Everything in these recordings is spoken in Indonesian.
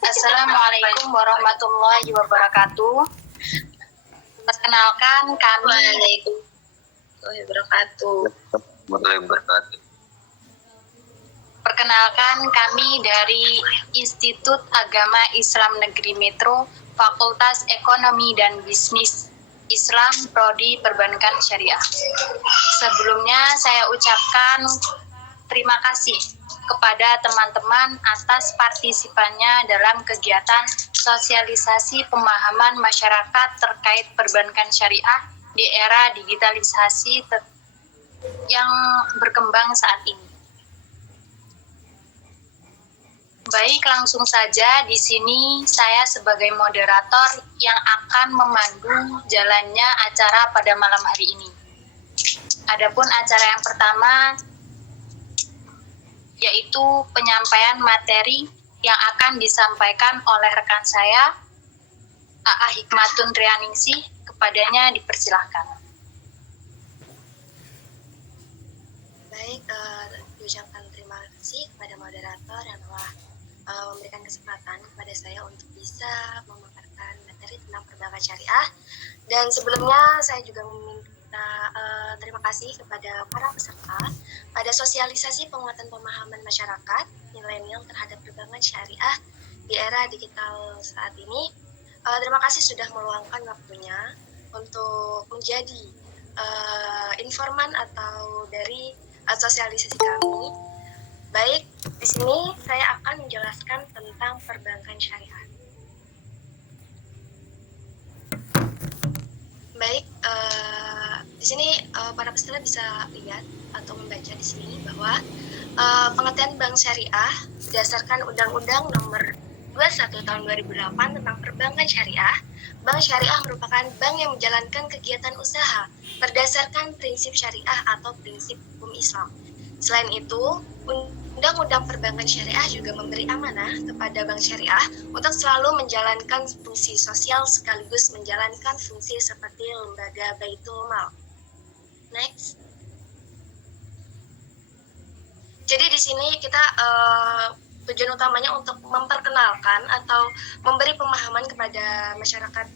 Assalamualaikum warahmatullahi wabarakatuh. Perkenalkan kami. Warahmatullahi wabarakatuh. Perkenalkan kami dari Institut Agama Islam Negeri Metro, Fakultas Ekonomi dan Bisnis Islam, Prodi Perbankan Syariah. Sebelumnya saya ucapkan terima kasih kepada teman-teman atas partisipannya dalam kegiatan sosialisasi pemahaman masyarakat terkait perbankan syariah di era digitalisasi yang berkembang saat ini. Baik, langsung saja di sini saya sebagai moderator yang akan memandu jalannya acara pada malam hari ini. Adapun acara yang pertama yaitu penyampaian materi yang akan disampaikan oleh rekan saya, AA Hikmatun Trianingsih. Kepadanya dipersilahkan. Baik, diucapkan terima kasih kepada moderator yang telah memberikan kesempatan kepada saya untuk bisa memaparkan materi tentang perbankan syariah. Dan sebelumnya saya juga meminta terima kasih kepada para peserta pada sosialisasi penguatan pemahaman masyarakat milenial terhadap perbankan syariah di era digital saat ini. Terima kasih sudah meluangkan waktunya untuk menjadi informan atau dari sosialisasi kami. Baik, di sini saya akan menjelaskan tentang perbankan syariah. Baik, di sini para peserta bisa lihat atau membaca di sini bahwa pengertian bank syariah berdasarkan Undang-Undang Nomor 21 Tahun 2008 tentang perbankan syariah. Bank syariah merupakan bank yang menjalankan kegiatan usaha berdasarkan prinsip syariah atau prinsip hukum Islam. Selain itu, Undang-Undang Perbankan Syariah juga memberi amanah kepada bank syariah untuk selalu menjalankan fungsi sosial sekaligus menjalankan fungsi seperti lembaga Baitul Mal. Next. Jadi di sini kita tujuan utamanya untuk memperkenalkan atau memberi pemahaman kepada masyarakat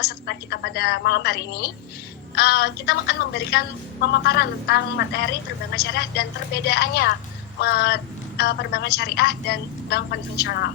peserta kita pada malam hari ini. Kita akan memberikan pemaparan tentang materi perbankan syariah dan perbedaannya perbankan syariah dan bank konvensional.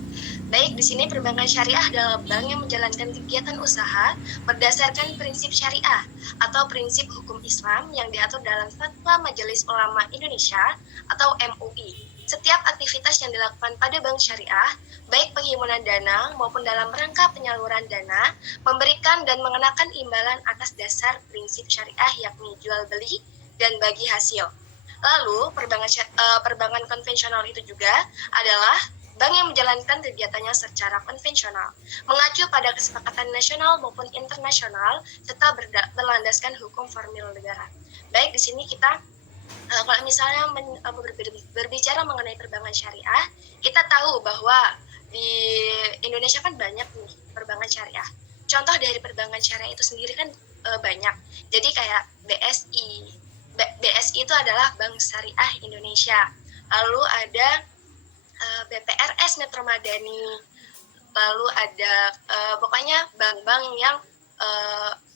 Baik, di sini perbankan syariah adalah bank yang menjalankan kegiatan usaha berdasarkan prinsip syariah atau prinsip hukum Islam yang diatur dalam Fatwa Majelis Ulama Indonesia atau MUI. Setiap aktivitas yang dilakukan pada bank syariah, baik penghimpunan dana maupun dalam rangka penyaluran dana, memberikan dan mengenakan imbalan atas dasar prinsip syariah yakni jual beli dan bagi hasil. Lalu, perbankan konvensional itu juga adalah bank yang menjalankan kegiatannya secara konvensional, mengacu pada kesepakatan nasional maupun internasional, serta berlandaskan hukum formil negara. Baik, di sini kita kalau misalnya berbicara mengenai perbankan syariah, kita tahu bahwa di Indonesia kan banyak nih perbankan syariah. Contoh dari perbankan syariah itu sendiri kan banyak. Jadi kayak BSI. BSI itu adalah Bank Syariah Indonesia. Lalu ada BPRS Metro Madani. Lalu ada pokoknya bank-bank yang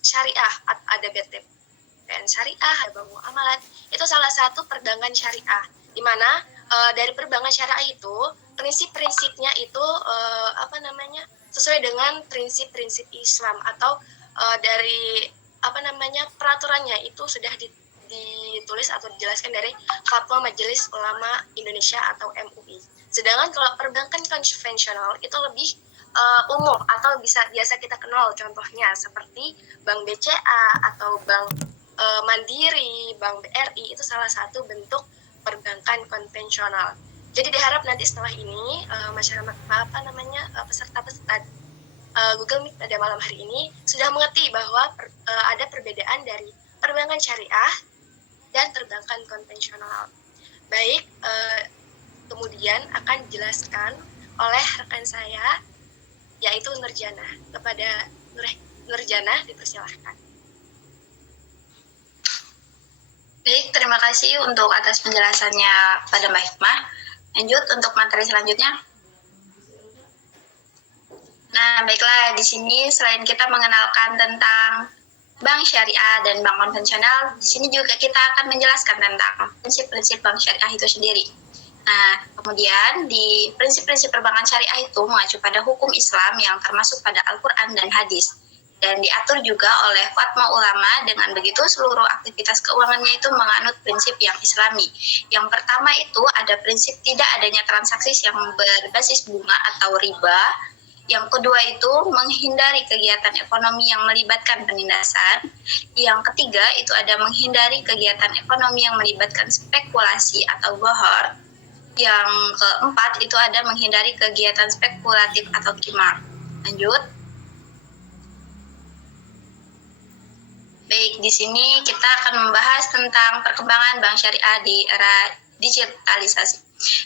syariah, ada BTPN Syariah, ada Bank Muamalat. Itu salah satu perbankan syariah, di mana dari perbankan syariah itu prinsip-prinsipnya itu sesuai dengan prinsip-prinsip Islam atau dari peraturannya itu sudah ditulis atau dijelaskan dari Fatwa Majelis Ulama Indonesia atau MUI. Sedangkan kalau perbankan konvensional itu lebih umum atau biasa kita kenal, contohnya seperti Bank BCA atau Bank Mandiri, Bank BRI, itu salah satu bentuk perbankan konvensional. Jadi diharap nanti setelah ini peserta-peserta Google Meet pada malam hari ini sudah mengerti bahwa ada perbedaan dari perbankan syariah dan perbankan konvensional. Baik, kemudian akan dijelaskan oleh rekan saya, yaitu Nurjana. Kepada Nurjana, dipersilahkan. Baik, terima kasih untuk atas penjelasannya pada Mbak Hikmah. Lanjut untuk materi selanjutnya. Nah, baiklah, di sini selain kita mengenalkan tentang bank syariah dan bank konvensional, di sini juga kita akan menjelaskan tentang prinsip-prinsip bank syariah itu sendiri. Nah, kemudian di prinsip-prinsip perbankan syariah itu mengacu pada hukum Islam yang termasuk pada Al-Quran dan hadis. Dan diatur juga oleh fatwa ulama, dengan begitu seluruh aktivitas keuangannya itu menganut prinsip yang islami. Yang pertama itu ada prinsip tidak adanya transaksi yang berbasis bunga atau riba. Yang kedua itu menghindari kegiatan ekonomi yang melibatkan penindasan. Yang ketiga itu ada menghindari kegiatan ekonomi yang melibatkan spekulasi atau bohor. Yang keempat itu ada menghindari kegiatan spekulatif atau qimar. Lanjut. Baik, di sini kita akan membahas tentang perkembangan bank syariah di era digitalisasi.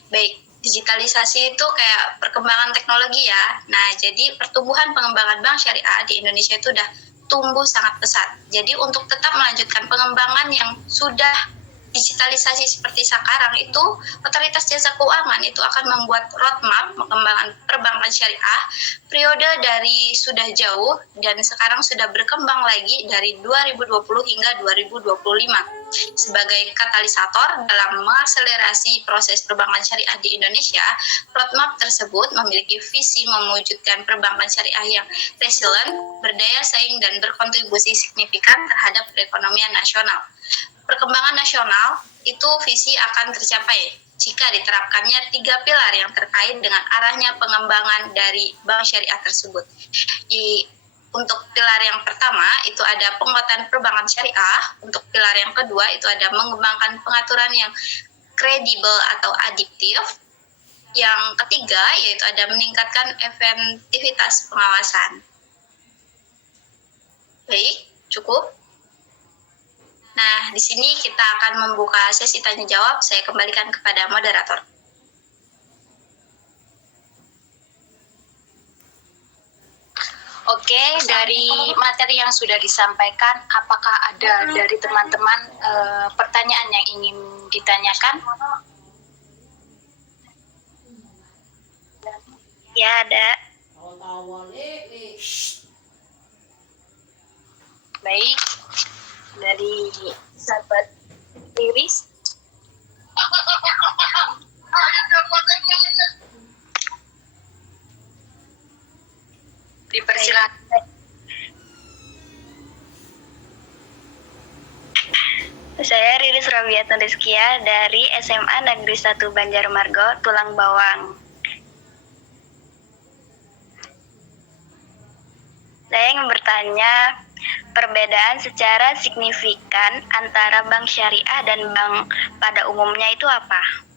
Baik, digitalisasi itu kayak perkembangan teknologi ya. Nah, jadi pertumbuhan pengembangan bank syariah di Indonesia itu udah tumbuh sangat pesat. Jadi untuk tetap melanjutkan pengembangan yang sudah digitalisasi seperti sekarang itu, Otoritas Jasa Keuangan itu akan membuat roadmap pengembangan perbankan syariah periode dari sudah jauh dan sekarang sudah berkembang lagi dari 2020 hingga 2025 sebagai katalisator dalam mengakselerasi proses perbankan syariah di Indonesia. Roadmap tersebut memiliki visi mewujudkan perbankan syariah yang resilient, berdaya saing, dan berkontribusi signifikan terhadap perekonomian nasional. Perkembangan nasional itu visi akan tercapai jika diterapkannya 3 pilar yang terkait dengan arahnya pengembangan dari bank syariah tersebut. Untuk pilar yang pertama itu ada penguatan perbankan syariah, untuk pilar yang kedua itu ada mengembangkan pengaturan yang kredibel atau adiktif, yang ketiga yaitu ada meningkatkan efektivitas pengawasan. Baik, cukup. Nah, di sini kita akan membuka sesi tanya jawab. Saya kembalikan kepada moderator. Oke, dari materi yang sudah disampaikan, apakah ada dari teman-teman pertanyaan yang ingin ditanyakan? Ya, ada. Baik, dari sahabat Iris. Dipersilakan. Saya Riris Rabiatun Rizkia dari SMA Negeri 1 Banjarmargo, Tulang Bawang. Saya ingin bertanya, perbedaan secara signifikan antara bank syariah dan bank pada umumnya itu apa?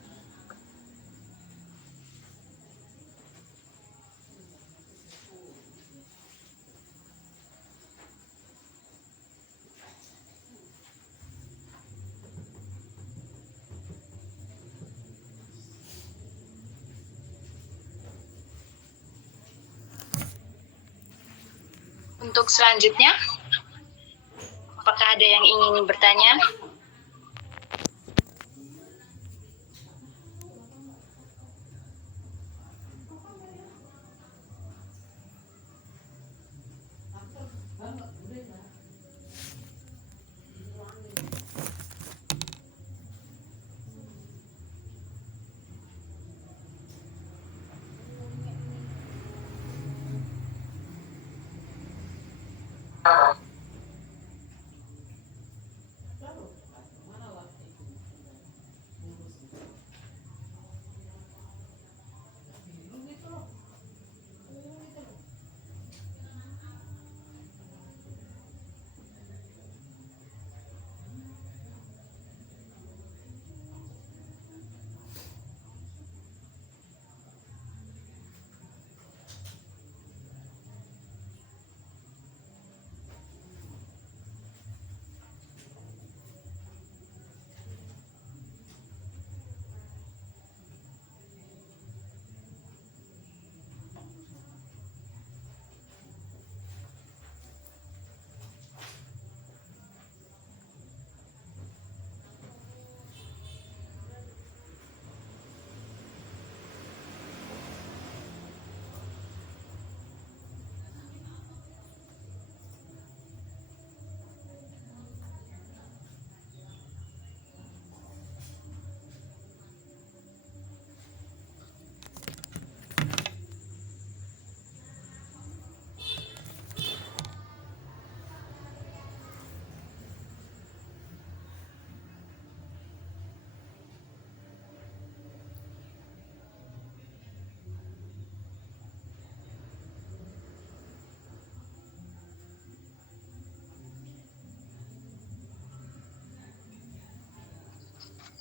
Untuk selanjutnya, apakah ada yang ingin bertanya?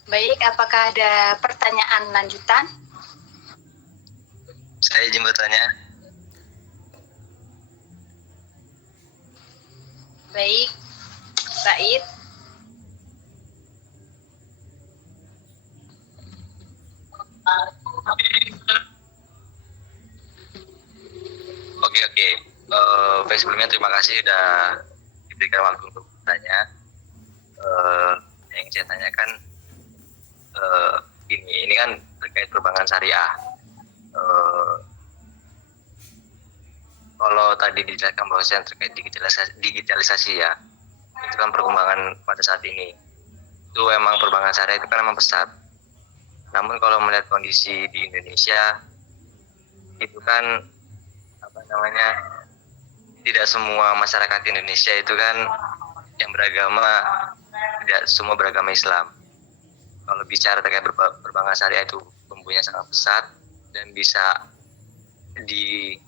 Baik, apakah ada pertanyaan lanjutan? Saya izin bertanya. Baik, Said. Oke. Baik, sebelumnya terima kasih sudah diberikan waktu untuk bertanya. Yang saya tanyakan ini kan terkait perbankan syariah. Kalau tadi dijelaskan bahwa saya terkait digitalisasi ya, itu kan perkembangan pada saat ini. Itu emang perbankan syariah itu kan emang pesat. Namun kalau melihat kondisi di Indonesia, itu kan tidak semua masyarakat Indonesia itu kan yang beragama, tidak semua beragama Islam. Kalau bicara terkait perbankan syariah itu tumbuhnya sangat pesat dan bisa di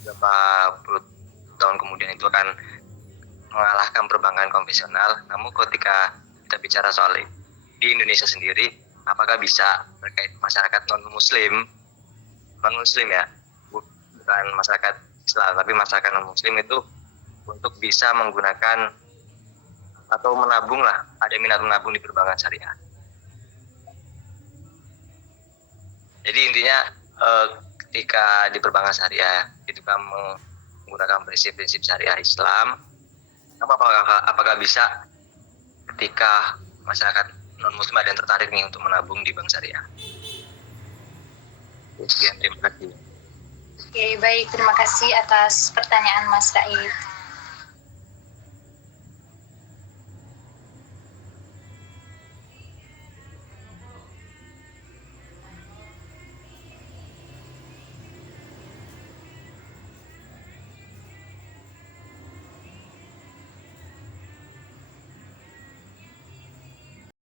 beberapa puluh tahun kemudian itu akan mengalahkan perbankan konvensional. Namun ketika kita bicara soal di Indonesia sendiri, apakah bisa terkait masyarakat non muslim ya, bukan masyarakat Islam tapi masyarakat non muslim itu untuk bisa menggunakan atau menabung lah, ada minat menabung di perbankan syariah. Jadi intinya ketika di perbankan syariah itu kan menggunakan prinsip-prinsip syariah Islam, apakah bisa ketika masyarakat non muslim ada yang tertarik nih untuk menabung di bank syariah? Sekian, terima kasih. Oke, baik. Terima kasih atas pertanyaan Mas Said.